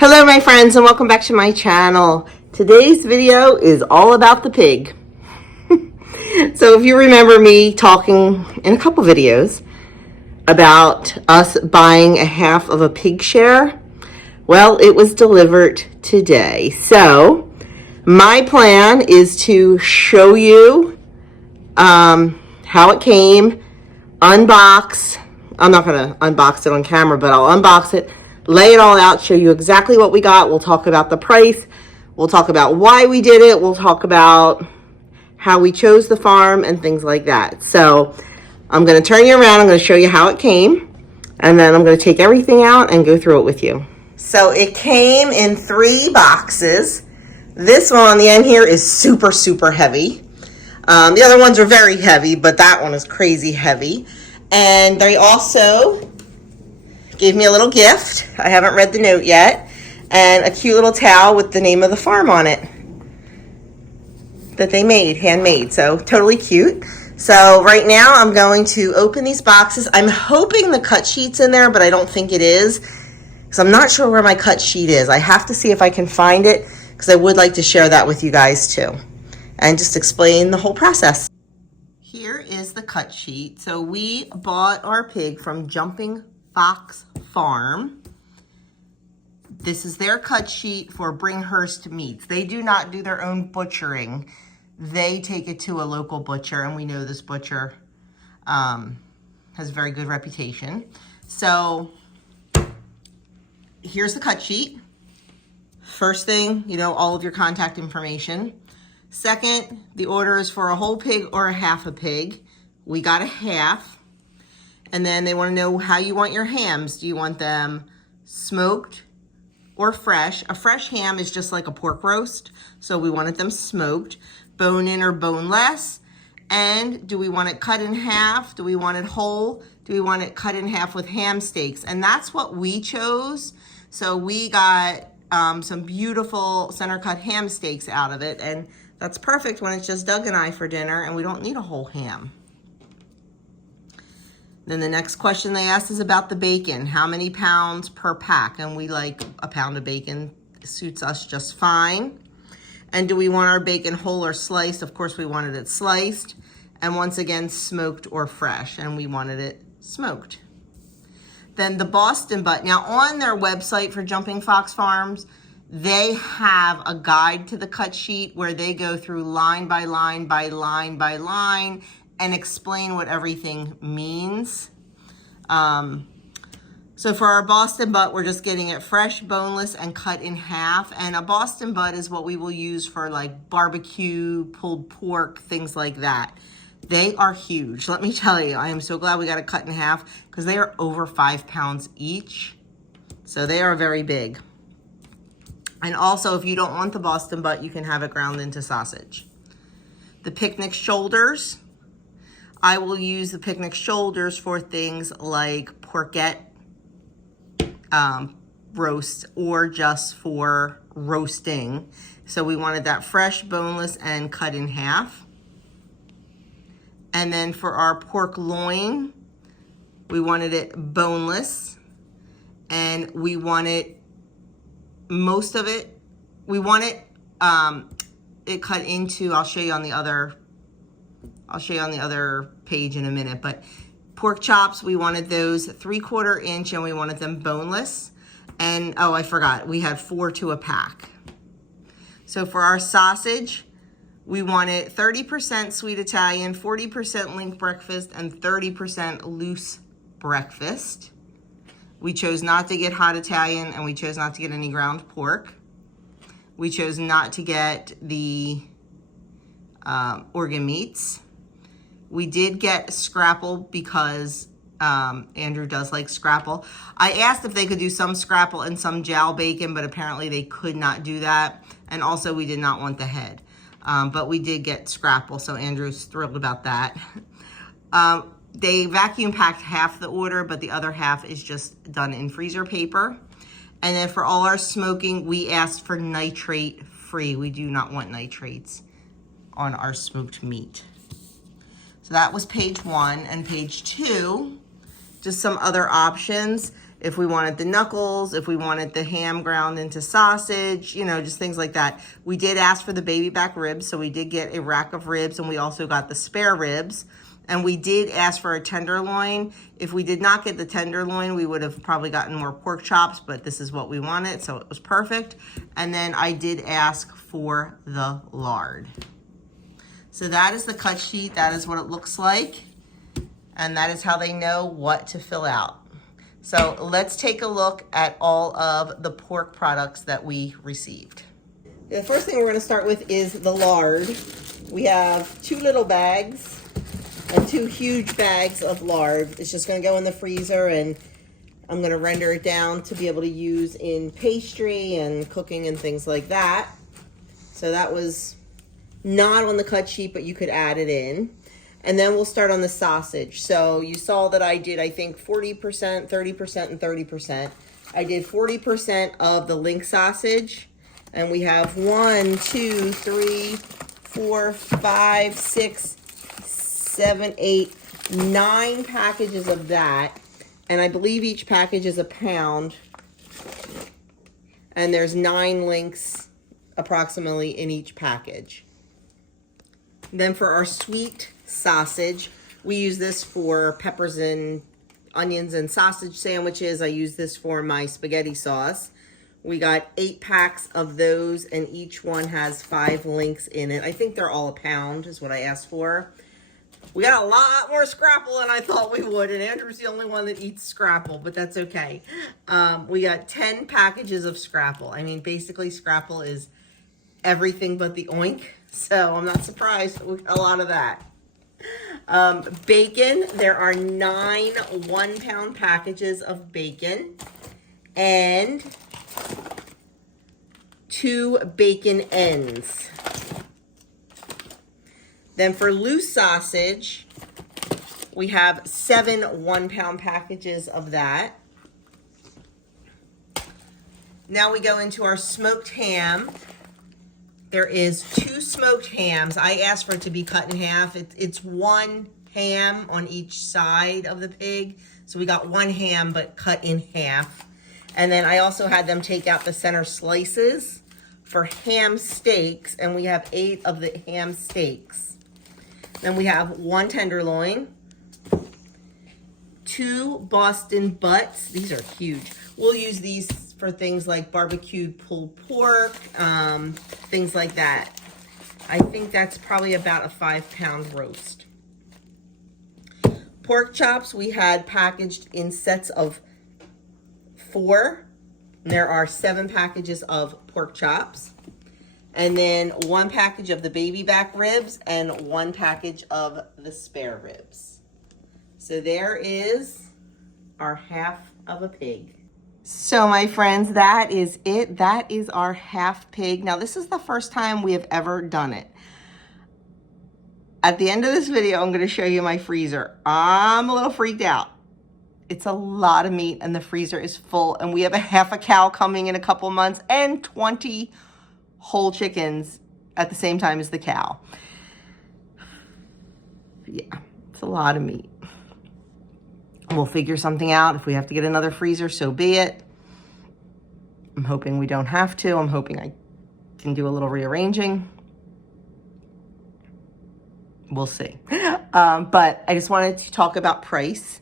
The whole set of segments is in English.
Hello my friends and welcome back to my channel. Today's video is all about the pig. So if you remember me talking in a couple videos about us buying a half of a pig share, well, it was delivered today. So my plan is to show you how it came, unbox. I'm not going to unbox it on camera, but I'll unbox it, lay it all out, show you exactly what we got. We'll talk about the price. We'll talk about why we did it. We'll talk about how we chose the farm and things like that. So I'm going to turn you around. I'm going to show you how it came. And then I'm going to take everything out and go through it with you. So it came in 3 boxes. This one on the end here is super, super heavy. The other ones are very heavy, but that one is crazy heavy. And they also gave me a little gift. I haven't read the note yet. And a cute little towel with the name of the farm on it that they made, handmade. So totally cute. So right now I'm going to open these boxes. I'm hoping the cut sheet's in there, but I don't think it is, because I'm not sure where my cut sheet is. I have to see if I can find it, because I would like to share that with you guys too and just explain the whole process. Here is the cut sheet. So we bought our pig from Jumping Fox Farm. This is their cut sheet for Bringhurst Meats. They do not do their own butchering. They take it to a local butcher, and we know this butcher has a very good reputation. So here's the cut sheet. First thing, you know, all of your contact information. Second, the order is for a whole pig or a half a pig. We got a half. And then they want to know how you want your hams. Do you want them smoked or fresh? A fresh ham is just like a pork roast, so we wanted them smoked, bone-in or boneless. And do we want it cut in half? Do we want it whole? Do we want it cut in half with ham steaks? And that's what we chose. So we got some beautiful center cut ham steaks out of it, and that's perfect when it's just Doug and I for dinner and we don't need a whole ham. Then the next question they asked is about the bacon. How many pounds per pack? And we like a pound of bacon. It suits us just fine. And do we want our bacon whole or sliced? Of course we wanted it sliced. And once again, smoked or fresh. And we wanted it smoked. Then the Boston butt. Now on their website for Jumping Fox Farms, they have a guide to the cut sheet where they go through line by line by line by line and explain what everything means. So for our Boston butt, we're just getting it fresh, boneless, and cut in half. And a Boston butt is what we will use for like barbecue, pulled pork, things like that. They are huge. Let me tell you, I am so glad we got it cut in half, because they are over 5 pounds each. So they are very big. And also, if you don't want the Boston butt, you can have it ground into sausage. The picnic shoulders. I will use the picnic shoulders for things like porkette roast, or just for roasting. So we wanted that fresh, boneless, and cut in half. And then for our pork loin, we wanted it boneless, and we wanted most of it. We want it cut into, I'll show you on the other page in a minute, but pork chops, we wanted those 3/4 inch, and we wanted them boneless. And oh, I forgot, we had 4 to a pack. So for our sausage, we wanted 30% sweet Italian, 40% link breakfast, and 30% loose breakfast. We chose not to get hot Italian, and we chose not to get any ground pork. We chose not to get the organ meats. We did get scrapple because Andrew does like scrapple. I asked if they could do some scrapple and some jowl bacon, but apparently they could not do that. And also we did not want the head. But we did get scrapple, so Andrew's thrilled about that. They vacuum packed half the order, but the other half is just done in freezer paper. And then for all our smoking, we asked for nitrate free. We do not want nitrates on our smoked meat. So that was page 1. And page 2, just some other options. if we wanted the knuckles, if we wanted the ham ground into sausage, you know, just things like that. We did ask for the baby back ribs, so we did get a rack of ribs, and we also got the spare ribs. And we did ask for a tenderloin. If we did not get the tenderloin, we would have probably gotten more pork chops, but this is what we wanted, so it was perfect. And then I did ask for the lard. So that is the cut sheet. That is what it looks like. And that is how they know what to fill out. So let's take a look at all of the pork products that we received. The first thing we're going to start with is the lard. We have 2 little bags and 2 huge bags of lard. It's just going to go in the freezer, and I'm going to render it down to be able to use in pastry and cooking and things like that. So that was not on the cut sheet, but you could add it in. And then we'll start on the sausage. So you saw that I did, I think, 40%, 30%, and 30%. I did 40% of the link sausage. And we have 1, 2, 3, 4, 5, 6, 7, 8, 9 packages of that. And I believe each package is a pound. And there's 9 links approximately in each package. Then for our sweet sausage, we use this for peppers and onions and sausage sandwiches. I use this for my spaghetti sauce. We got 8 packs of those, and each one has 5 links in it. I think they're all a pound is what I asked for. We got a lot more scrapple than I thought we would, and Andrew's the only one that eats scrapple, but that's okay. We got 10 packages of scrapple. I mean, basically scrapple is everything but the oink, so I'm not surprised with a lot of that. Bacon, there are 9 1-pound packages of bacon and 2 bacon ends. Then for loose sausage, we have 7 1-pound packages of that. Now we go into our smoked ham. There is 2 smoked hams. I asked for it to be cut in half. It's 1 ham on each side of the pig. So we got 1 ham, but cut in half. And then I also had them take out the center slices for ham steaks. And we have 8 of the ham steaks. Then we have 1 tenderloin, 2 Boston butts. These are huge. We'll use these for things like barbecued pulled pork, things like that. I think that's probably about a 5-pound roast. Pork chops we had packaged in sets of 4. And there are 7 packages of pork chops. And then 1 package of the baby back ribs and 1 package of the spare ribs. So there is our half of a pig. So my friends, that is it. That is our half pig. Now this is the first time we have ever done it. At the end of this video, I'm going to show you my freezer. I'm a little freaked out. It's a lot of meat and the freezer is full, and we have a half a cow coming in a couple months and 20 whole chickens at the same time as the cow. Yeah, it's a lot of meat. We'll figure something out. If we have to get another freezer, so be it. I'm hoping we don't have to. I'm hoping I can do a little rearranging. We'll see. But I just wanted to talk about price.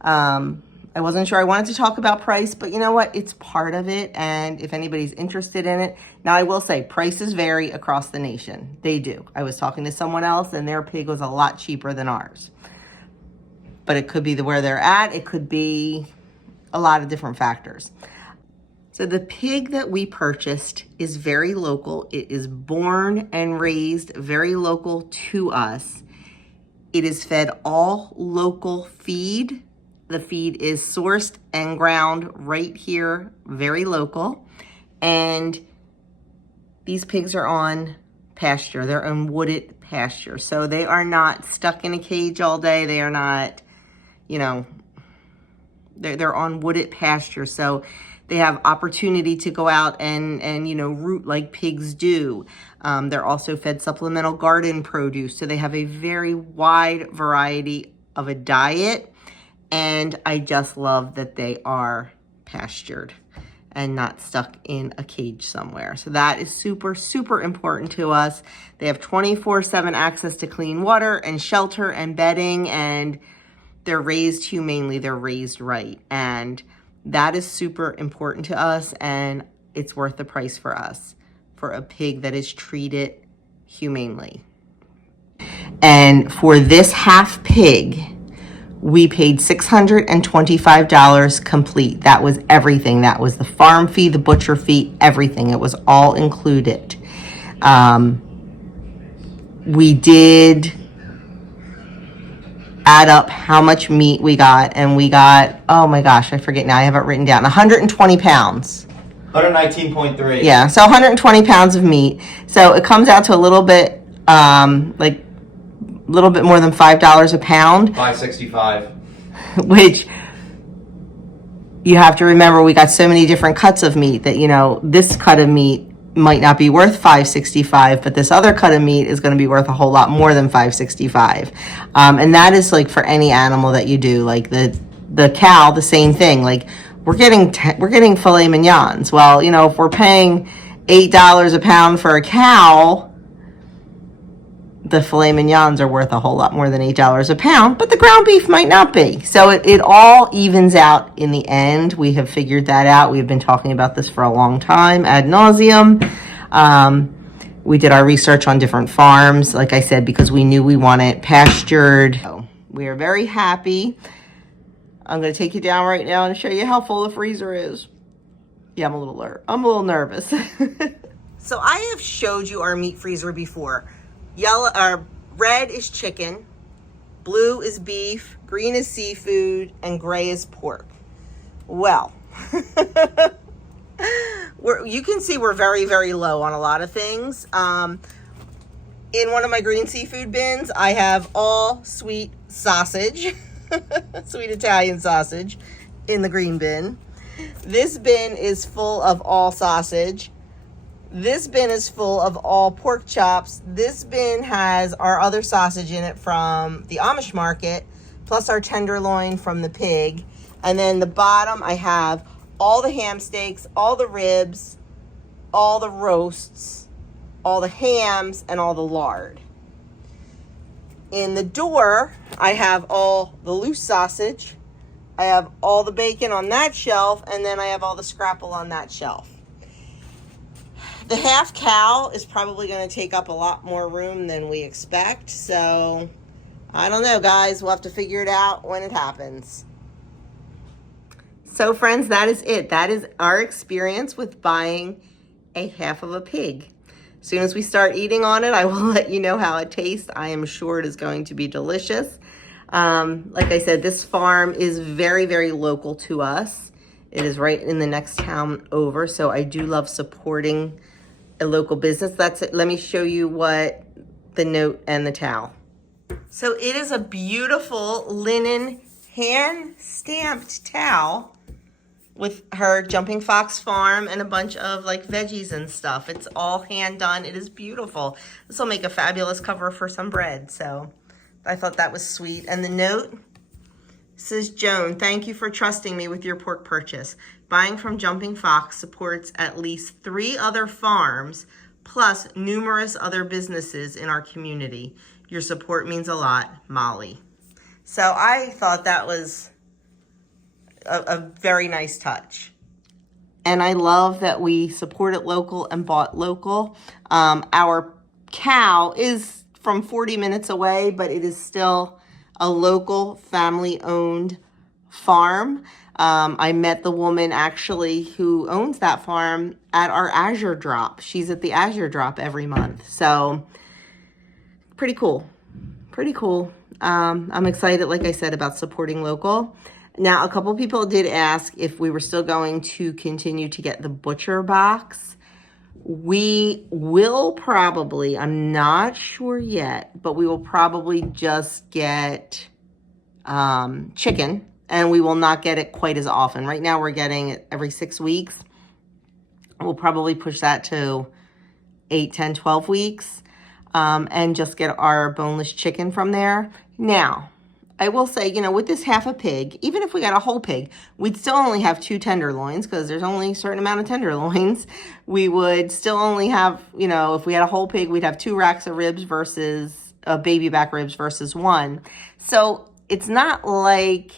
I wasn't sure I wanted to talk about price, but you know what? It's part of it, and if anybody's interested in it. Now, I will say prices vary across the nation. They do. I was talking to someone else, and their pig was a lot cheaper than ours. But it could be where they're at. It could be a lot of different factors. So the pig that we purchased is very local. It is born and raised very local to us. It is fed all local feed. The feed is sourced and ground right here, very local. And these pigs are on pasture. They're on wooded pasture. So they are not stuck in a cage all day. They are not, you know, they're on wooded pasture. So they have opportunity to go out and you know, root like pigs do. They're also fed supplemental garden produce. So they have a very wide variety of a diet. And I just love that they are pastured and not stuck in a cage somewhere. So that is super, super important to us. They have 24/7 access to clean water and shelter and bedding, and they're raised humanely, they're raised right. And that is super important to us, and it's worth the price for us for a pig that is treated humanely. And for this half pig, we paid $625 complete. That was everything. That was the farm fee, the butcher fee, everything. It was all included. We did add up how much meat we got, and we got, oh my gosh, I forget now, I have it written down, 120 pounds. 119.3. Yeah, so 120 pounds of meat. So it comes out to a little bit, like a little bit more than $5 a pound. $5.65. Which you have to remember, we got so many different cuts of meat that, you know, this cut of meat might not be worth $5.65, but this other cut of meat is going to be worth a whole lot more than $5.65. And that is like for any animal that you do, like the cow, the same thing. Like we're getting filet mignons. Well, you know, if we're paying $8 a pound for a cow, the filet mignons are worth a whole lot more than $8 a pound, but the ground beef might not be. So it all evens out in the end. We have figured that out. We've been talking about this for a long time, ad nauseum. We did our research on different farms, like I said, because we knew we wanted pastured. So we are very happy. I'm going to take you down right now and show you how full the freezer is. Yeah, I'm a little nervous. So I have showed you our meat freezer before. Red is chicken, blue is beef, green is seafood, and gray is pork. Well, you can see we're very, very low on a lot of things. In one of my green seafood bins, I have all sweet sausage, sweet Italian sausage in the green bin. This bin is full of all sausage. This bin is full of all pork chops. This bin has our other sausage in it from the Amish market, plus our tenderloin from the pig. And then the bottom, I have all the ham steaks, all the ribs, all the roasts, all the hams, and all the lard. In the door, I have all the loose sausage. I have all the bacon on that shelf, and then I have all the scrapple on that shelf. The half cow is probably going to take up a lot more room than we expect. So, I don't know, guys. We'll have to figure it out when it happens. So, friends, that is it. That is our experience with buying a half of a pig. As soon as we start eating on it, I will let you know how it tastes. I am sure it is going to be delicious. Like I said, this farm is very, very local to us. It is right in the next town over. So, I do love supporting a local business. That's it. Let me show you what the note and the towel. So it is a beautiful linen hand stamped towel with her Jumping Fox Farm and a bunch of like veggies and stuff. It's all hand done. It is beautiful. This will make a fabulous cover for some bread. So I thought that was sweet. And the note says, Joan, thank you for trusting me with your pork purchase. Buying from Jumping Fox supports at least 3 other farms, plus numerous other businesses in our community. Your support means a lot, Molly. So I thought that was a very nice touch. And I love that we supported local and bought local. Our cow is from 40 minutes away, but it is still a local family-owned farm. I met the woman actually who owns that farm at our Azure Drop. She's at the Azure Drop every month. So pretty cool. Pretty cool. I'm excited, like I said, about supporting local. Now, a couple people did ask if we were still going to continue to get the butcher box. We will probably, I'm not sure yet, but we will probably just get chicken, and we will not get it quite as often. Right now we're getting it every 6 weeks. We'll probably push that to 8, 10, 12 weeks and just get our boneless chicken from there. Now, I will say, you know, with this half a pig, even if we got a whole pig, we'd still only have 2 tenderloins because there's only a certain amount of tenderloins. We would still only have, you know, if we had a whole pig, we'd have 2 racks of ribs versus baby back ribs versus 1. So it's not like,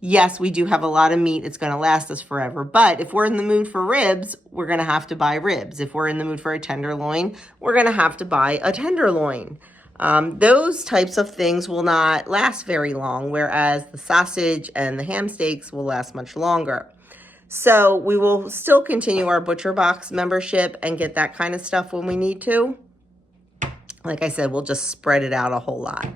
yes, we do have a lot of meat. It's going to last us forever. But if we're in the mood for ribs, we're going to have to buy ribs. If we're in the mood for a tenderloin, we're going to have to buy a tenderloin. Those types of things will not last very long, whereas the sausage and the ham steaks will last much longer. So we will still continue our Butcher Box membership and get that kind of stuff when we need to. Like I said, we'll just spread it out a whole lot.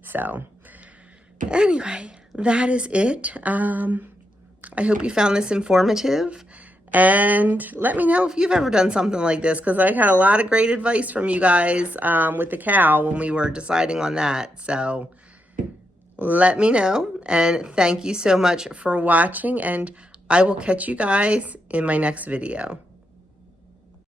So anyway, that is it. I hope you found this informative. And let me know if you've ever done something like this, because I had a lot of great advice from you guys with the cow when we were deciding on that. So let me know. And thank you so much for watching. And I will catch you guys in my next video.